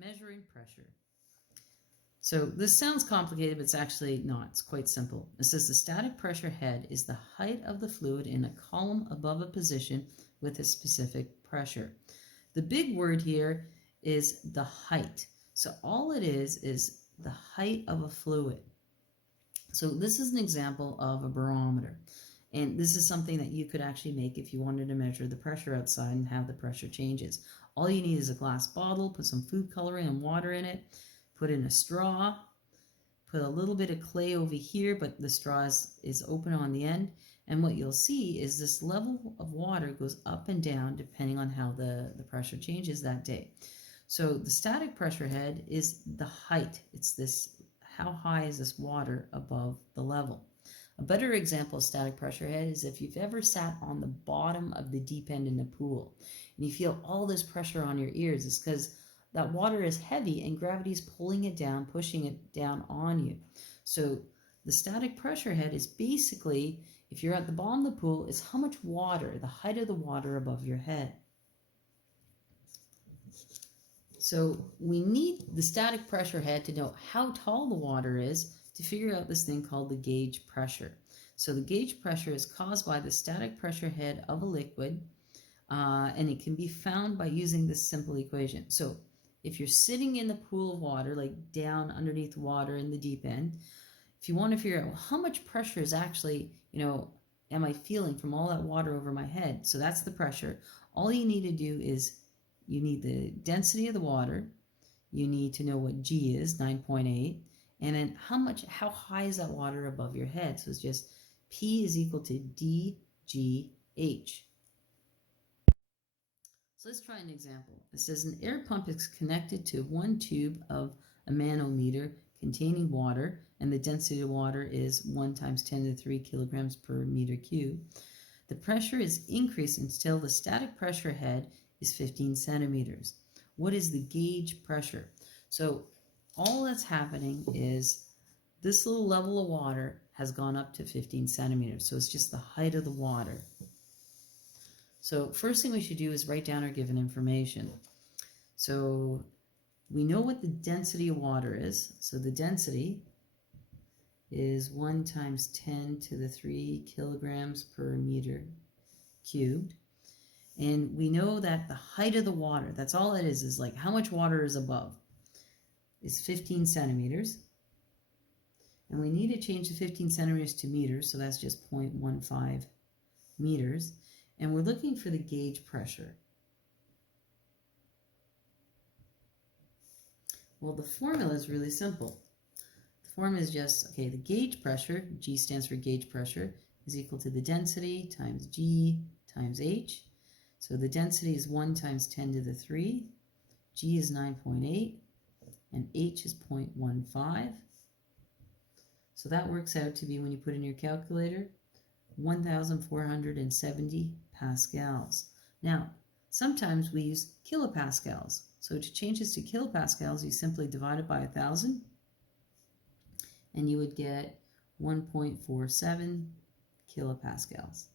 Measuring pressure. So this sounds complicated, but it's actually not. It's quite simple. It says the static pressure head is the height of the fluid in a column above a position with a specific pressure. The big word here is the height. So all it is the height of a fluid. So this is an example of a barometer. And this is something that you could actually make if you wanted to measure the pressure outside and how the pressure changes. All you need is a glass bottle, put some food coloring and water in it, put in a straw, put a little bit of clay over here, but the straw is open on the end. And what you'll see is this level of water goes up and down depending on how the pressure changes that day. So the static pressure head is the height. It's this, how high is this water above the level? A better example of static pressure head is if you've ever sat on the bottom of the deep end in a pool and you feel all this pressure on your ears. It's because that water is heavy and gravity is pulling it down, pushing it down on you. So the static pressure head is basically, if you're at the bottom of the pool, is how much water, the height of the water above your head. So we need the static pressure head to know how tall the water is to figure out this thing called the gauge pressure. So the gauge pressure is caused by the static pressure head of a liquid, and it can be found by using this simple equation. So if you're sitting in the pool of water, like down underneath water in the deep end, if you want to figure out, well, how much pressure is actually, am I feeling from all that water over my head? So that's the pressure. All you need to do is you need the density of the water. You need to know what G is, 9.8. And then how high is that water above your head? So it's just P is equal to DGH. So let's try an example. It says an air pump is connected to one tube of a manometer containing water, and the density of water is 1 × 10⁻³ kilograms per meter cubed. The pressure is increased until the static pressure head is 15 centimeters. What is the gauge pressure? So all that's happening is this little level of water has gone up to 15 centimeters. So it's just the height of the water. So first thing we should do is write down our given information. So we know what the density of water is. So the density is 1 × 10⁻³ kilograms per meter cubed. And we know that the height of the water, that's all it is like how much water is above, is 15 centimeters. And we need to change the 15 centimeters to meters, so that's just 0.15 meters. And we're looking for the gauge pressure. Well, the formula is really simple. The formula is just, okay, the gauge pressure, G stands for gauge pressure, is equal to the density times G times H. So the density is 1 × 10⁻³, G is 9.8, and H is 0.15. So that works out to be, when you put in your calculator, 1,470 pascals. Now, sometimes we use kilopascals. So to change this to kilopascals, you simply divide it by 1,000, and you would get 1.47 kilopascals.